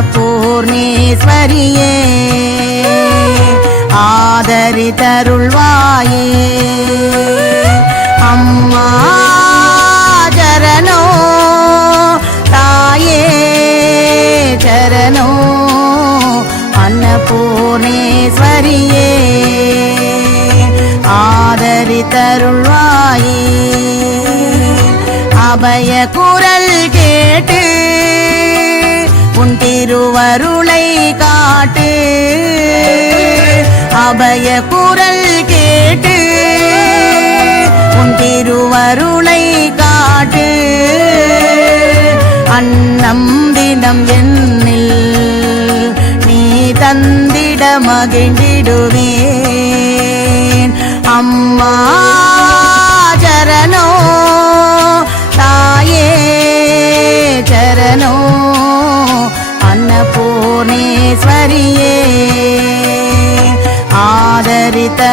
அன்னபூர்ணேஸ்வரியே ஆதரித்தருள்வாயே. அம்மா சரணோ தாயே சரணோ அன்னபூர்ணேஸ்வரியே. ஆதரித்தருள்வாயே. அபய குரல் கேட்டு உன் திருவருளை காட்டு. அபய குரல் கேட்டு. உன் திருவருளை காட்டு. அன்னம் தினம் என்னில் நீ தந்திட மகிழ்ந்திடுவேன். அம்மா சரணோ ஈஸ்வரியே ஆதரித்தருள்வாயே.